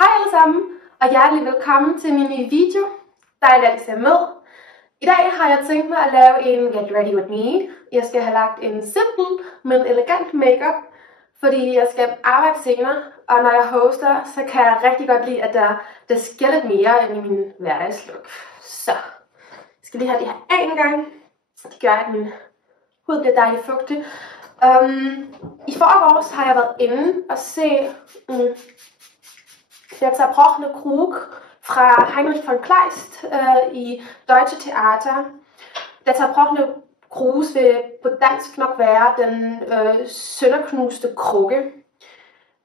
Hej alle sammen, og hjertelig velkommen til min nye video. Dejligt at I ser med. I dag har jeg tænkt mig at lave en Get Ready With Me. Jeg skal have lagt en simpel, men elegant makeup, fordi jeg skal arbejde senere. Og når jeg hoster, så kan jeg rigtig godt lide, at der sker lidt mere end i min hverdagslook. Så jeg skal lige have det her af en gang. Det gør, at min hud bliver dejligt fugtig. I forgårs har jeg været inde og se Der zerbrochene Krug fra Heinrich von Kleist i Deutsche Theater. Der zerbrochene Krug vil på dansk nok være den sønderknuste krukke.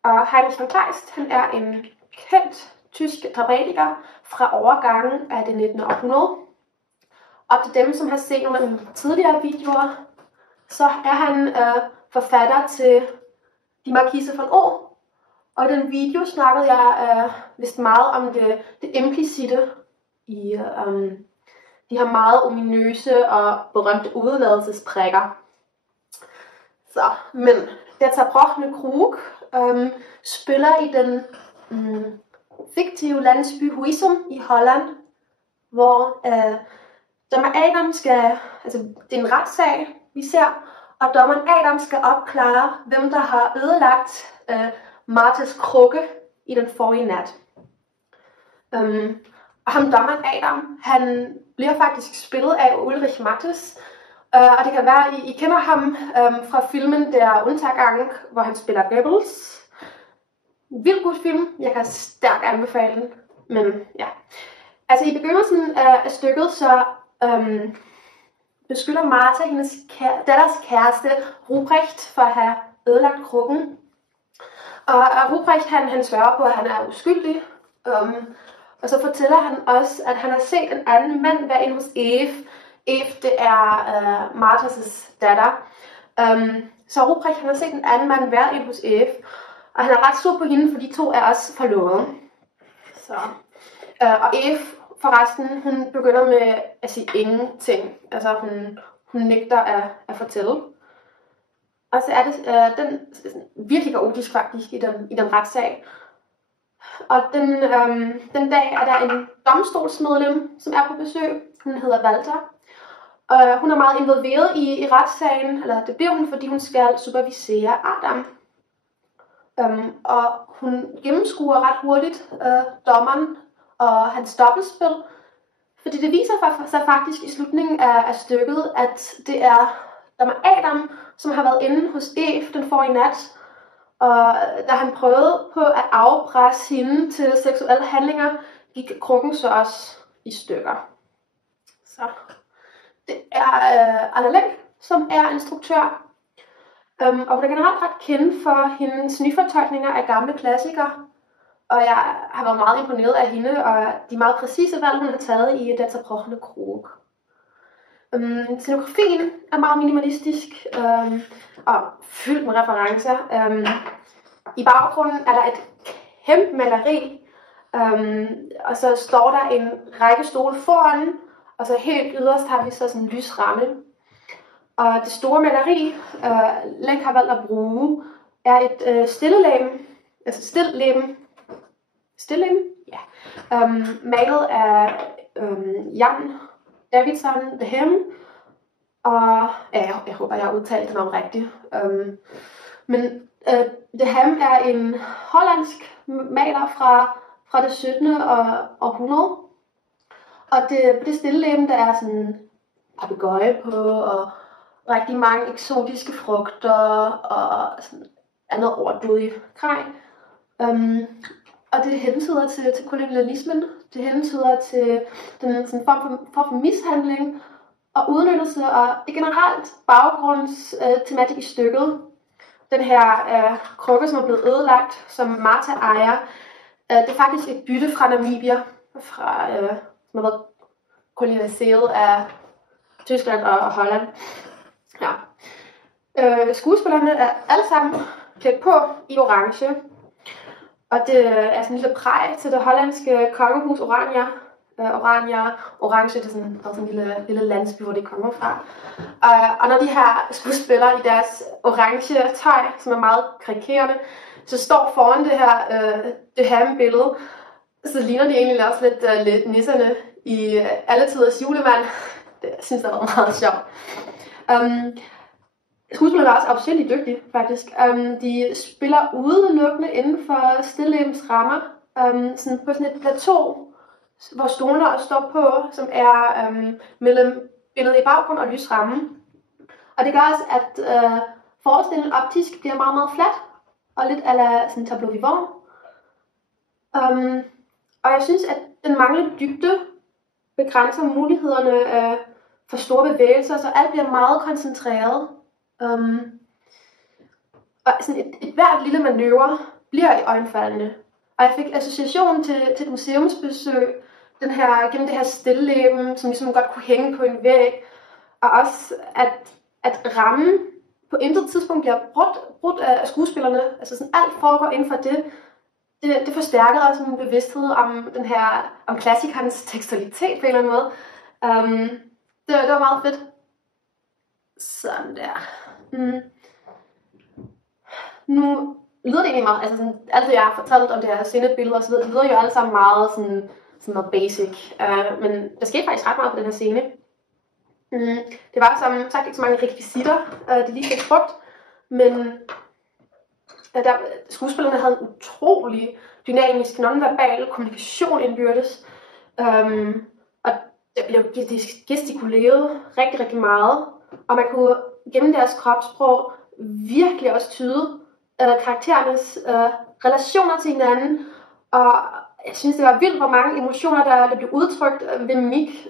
Og Heinrich von Kleist, han er en kendt tysk dramatiker fra overgangen af det 19. århundrede. Og til dem, som har set nogle af mine tidligere videoer, så er han forfatter til Die Marquise von O. Og i den video snakkede jeg vist meget om det implicite i de her meget ominøse og berømte udeladelsesprikker. Men Der zerbrochene Krug spiller i den fiktive landsby Huizum i Holland, hvor dommer Adam skal, altså det er en retssag, vi ser, og dommeren Adam skal opklare, hvem der har ødelagt Marthas krukke i den forrige nat. Og ham dommeren Adam, han bliver faktisk spillet af Ulrich Mattes. Og det kan være, I kender ham fra filmen Der Untergang, hvor han spiller Goebbels. Vildt god film, jeg kan stærkt anbefale den. Men ja, altså i begyndelsen af stykket, så beskylder Martha hendes datters kæreste Ruprecht for at have ødelagt krukken. Og Ruprecht han sværger på, at han er uskyldig. Og så fortæller han også, at han har set en anden mand være inde hos Eve. Eve, det er Marthas datter. Så Ruprecht han har set en anden mand være inde hos Eve. Og han er ret sur på hende, for de to er også forlovet. Og Eve, forresten, hun begynder med at sige ingenting. Altså hun nægter at fortælle. Og så er det den virkelig kaotisk faktisk i den retssag. Og den dag er der en domstolsmedlem, som er på besøg. Hun hedder Walter. Og hun er meget involveret i retssagen, eller det bliver hun, fordi hun skal supervisere Adam. Og hun gennemskuer ret hurtigt dommeren og hans dobbeltspil. Fordi det viser sig faktisk i slutningen af stykket, at det er dommer Adam, som har været inde hos Eve den forrige nat. Og da han prøvede på at afpresse hende til seksuelle handlinger, gik krukken så også i stykker. Så det er Anna Lenk, som er instruktør. Og hun er generelt ret kendt for hendes nyfortolkninger af gamle klassikere. Og jeg har været meget imponeret af hende, og de meget præcise valg, hun har taget i Der zerbrochene Krug. Scenografien er meget minimalistisk og fyldt med referencer. I baggrunden er der et kæmpe maleri, og så står der en række stole foran, og så helt yderst har vi så sådan en lys ramme. Og det store maleri, Lenk har valgt at bruge, er et stilleben, ja, malet af Jan Davidson de Hem, og jeg håber, jeg har udtalt det navn rigtigt. Men de Hem er en hollandsk maler fra det 17. århundrede. Og det stilleben, der er sådan papegøje på, og rigtig mange eksotiske frugter, og sådan andet overdådig grej. Og det hentyder til kolonialismen, det hentyder til den sådan form for mishandling og udnyttelse, og det generelt baggrundstematik i stykket. Den her krukke, som er blevet ødelagt, som Martha ejer, det er faktisk et bytte fra Namibia, som har været koloniseret af Tyskland og Holland. Ja. Skuespillerne er alle sammen klædt på i orange. Og det er sådan en lille præg til det hollandske kongehus Orania. Orange, det er sådan en lille landsby, hvor det kommer fra. Og når de her skuespillere i deres orange tøj, som er meget karikerende, så står foran det her billede, så ligner de egentlig også lidt nisserne i alle tiders julemand. Det synes jeg var meget sjovt. Skuespillerne er også afsindigt dygtige, faktisk. De spiller udelukkende inden for stillebens rammer, sådan på sådan et plateau, hvor stolene står på, som er mellem billedet i baggrund og lysrammen. Og det gør også, at forestillingen optisk bliver meget, meget flat, og lidt ala sådan tableau vivant. Og jeg synes, at den manglende dybde begrænser mulighederne for store bevægelser, så alt bliver meget koncentreret. Og sådan et hvert lille manøvre bliver i øjenfaldende. Og jeg fik association til et museumsbesøg, gennem det her stilleben, som ligesom godt kunne hænge på en væg. Og også, at rammen på intet tidspunkt bliver brudt af skuespillerne. Altså sådan alt foregår inden for det. Det forstærker også en bevidsthed om klassikernes tekstualitet på en eller anden måde. Det var meget fedt. Sådan der. Nu lyder det egentlig meget, altså sådan, alt det jeg har fortalt om det her scenebillede og så videre, det lyder jo alle sammen meget sådan noget basic. Men der skete faktisk ret meget på den her scene. Det var som sagt ikke så mange rekvisitter, de lige fik brugt, men skuespillerne havde en utrolig dynamisk, nonverbal kommunikation indbyrdes. Og der blev gestikuleret rigtig, rigtig meget. Og man kunne gennem deres kropssprog virkelig også tyde karakterernes relationer til hinanden. Og jeg synes, det var vildt, hvor mange emotioner, der blev udtrykt ved mimik.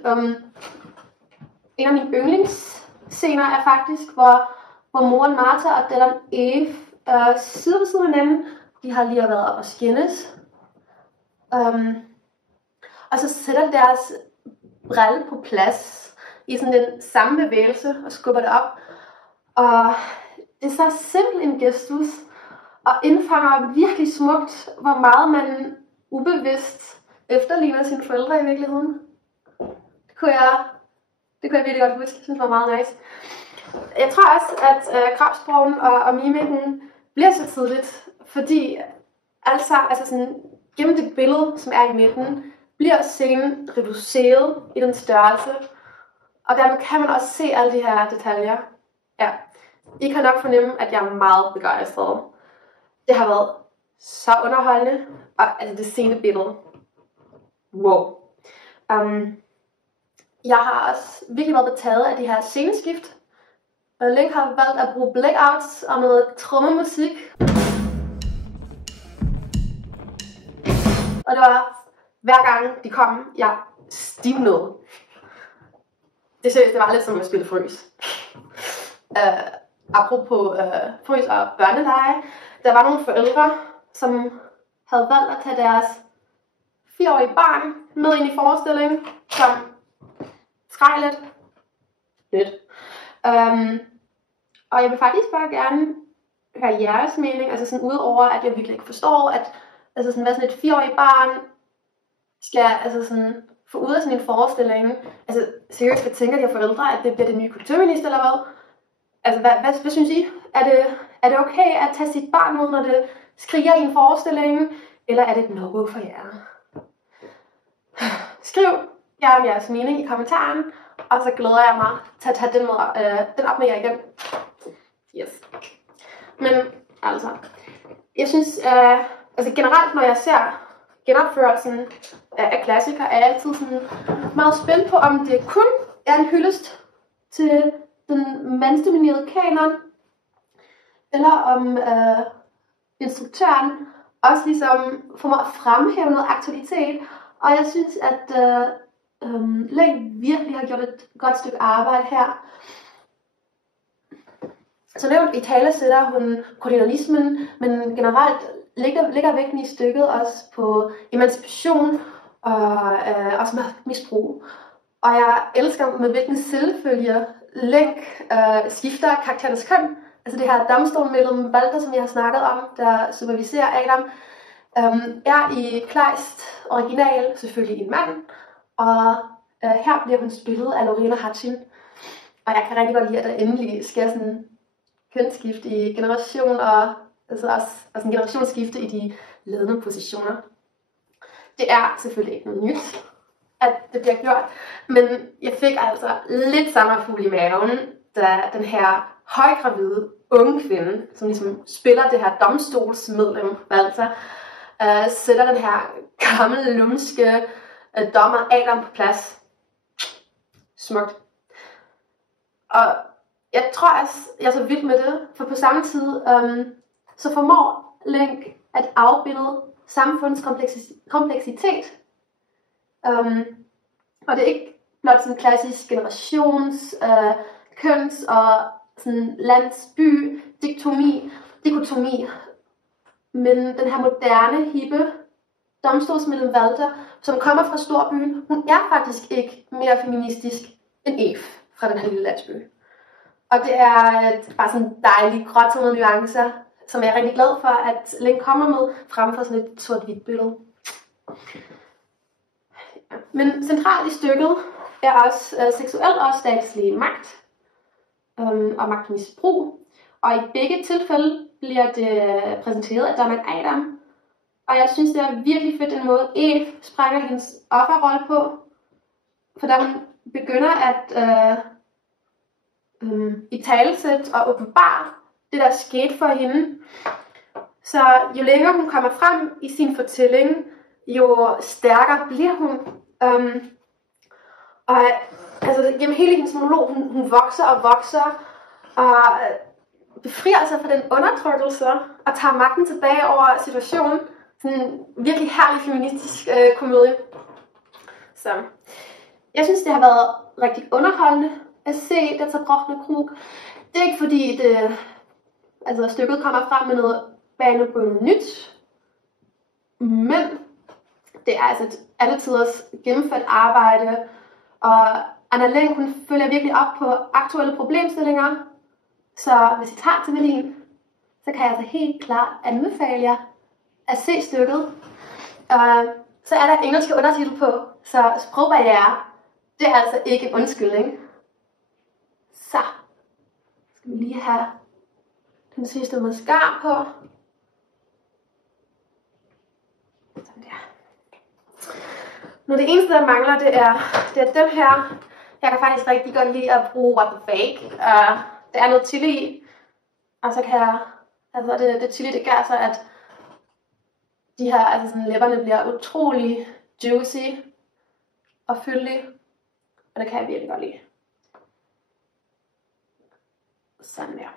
En af mine yndlingsscener er faktisk, hvor moren Martha og datteren Eve side ved siden af hinanden. De har lige været op og skændes. Og så sætter deres brille på plads i sådan den samme bevægelse og skubber det op. Og det er så simpelt en gestus, og indfanger virkelig smukt, hvor meget man ubevidst efterligner sine forældre i virkeligheden. Det kunne jeg virkelig godt huske. Jeg synes, det var meget nice. Jeg tror også, at kropssprogen og mimikken bliver så tidligt, fordi altså sådan, gennem det billede, som er i midten, bliver scenen reduceret i den størrelse, og dermed kan man også se alle de her detaljer. Ja, I kan nok fornemme, at jeg er meget begejstret. Det har været så underholdende, og altså det scenebillede. Wow. Jeg har også virkelig været betaget af de her sceneskift. Link har valgt at bruge blackouts og noget trommemusik. Og det var hver gang de kom, jeg stivnede. Det var lidt som at spille frys. Apropos frys og børneleje. Der var nogle forældre, som havde valgt at tage deres 4-årige barn med ind i forestillingen, som skreg lidt. Og jeg vil faktisk bare gerne høre jeres mening, altså sådan udover, at jeg virkelig ikke forstår, at altså sådan, hvad sådan et 4-årigt barn skal altså sådan få ud af sådan en forestilling. Altså seriøst, hvad tænker de her forældre, at det bliver det nye kulturminister eller hvad? Altså hvad synes I? Er det okay at tage sit barn ud, når det skriger i en forestilling? Eller er det et no-go for jer? Skriv gerne jeres mening i kommentaren, og så glæder jeg mig til at tage den op med jer igen. Yes. Men altså, jeg synes, altså generelt når jeg ser genopførelsen af klassikere, er jeg altid sådan meget spændt på, om det kun er en hyldest til den mandsdominerede kanon, eller om instruktøren også ligesom får mig at fremhæve noget aktualitet. Og jeg synes, at Link virkelig har gjort et godt stykke arbejde her. Så nævnt i tale sætter hun kolonialismen, men generelt ligger vægten i stykket også på emancipation og også med misbrug. Og jeg elsker med hvilken selvfølge Link skifter karakterens køn. Altså det her domstol mellem Walter, som jeg har snakket om, der superviserer Adam, er i Kleist original selvfølgelig en mand, og her bliver hun spillet af Lorena Hatchin. Og jeg kan rigtig godt lide, at der endelig sker sådan kønsskift i generation og altså også en generationsskifte i de ledende positioner. Det er selvfølgelig ikke noget nyt, at det bliver gjort, men jeg fik altså lidt sommerfugl i maven, da den her højgravide unge kvinde, som ligesom spiller det her domstolsmedlem, Walter, sætter den her gamle, lumske dommer Adam på plads. Smukt. Og jeg tror, jeg er så vild med det, for på samme tid, så formår Link at afbillede samfundets kompleksitet. Og det er ikke blot sådan en klassisk generations, køns og sådan landsby dikotomi, men den her moderne, hippe domstolsmedlem Walter, som kommer fra storbyen, hun er faktisk ikke mere feministisk end Eve fra den her lille landsby. Og det er bare sådan dejlige, gråtonede nuancer, som jeg er rigtig glad for, at Link kommer med, frem for sådan et sort-hvidt billede. Men centralt i stykket er også seksuel og statslig magt og magtmisbrug. Og i begge tilfælde bliver det præsenteret af Dom og Adam. Og jeg synes, det er virkelig fedt en måde, Eve sprænger hendes offerrolle på. For da hun begynder at italesætte og åbenbare det, der skete for hende. Så jo længere hun kommer frem i sin fortælling, jo stærkere bliver hun. Og altså, gennem hele hendes monolog, hun vokser og vokser, og befrier sig fra den undertrykkelse, og tager magten tilbage over situationen. Sådan en virkelig herlig feministisk komedie. Så jeg synes, det har været rigtig underholdende at se Det Zerbrochene Krug. Det er ikke fordi, stykket kommer frem med noget banebrydende nyt, men det er altså et alle tiders gennemført arbejde, og Anna Link, hun følger virkelig op på aktuelle problemstillinger. Så hvis I tager til Berlin, så kan jeg altså helt klart anbefale jer at se stykket. Så er der engelske undertitel på, så sprogbarriere, det er altså ikke en undskyldning. Så skal vi lige have den sidste mascara på. Sådan der. Nu det eneste, der mangler, det er den her. Jeg kan faktisk rigtig godt lide at bruge What the Fake. Der er noget chili i. Og så kan jeg, det chili, det gør så, at de her, sådan læberne bliver utrolig juicy og fyldige. Og det kan jeg virkelig godt lide. Sådan der.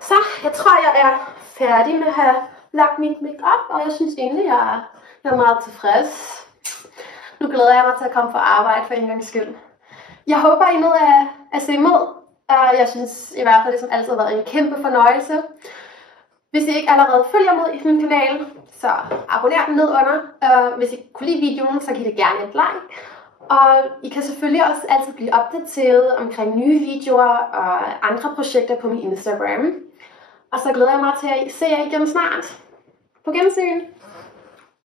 Så, jeg tror, jeg er færdig med at have lagt mit make-up, og jeg synes egentlig, jeg er meget tilfreds. Nu glæder jeg mig til at komme på arbejde for en gang skyld. Jeg håber, I nåede at se med. Jeg synes i hvert fald, det som altid har været en kæmpe fornøjelse. Hvis I ikke allerede følger med i min kanal, så abonner den ned under. Hvis I kunne lide videoen, så giv det gerne et like. Og I kan selvfølgelig også altid blive opdateret omkring nye videoer og andre projekter på min Instagram. Og så glæder jeg mig til at se jer igen snart. På gensyn!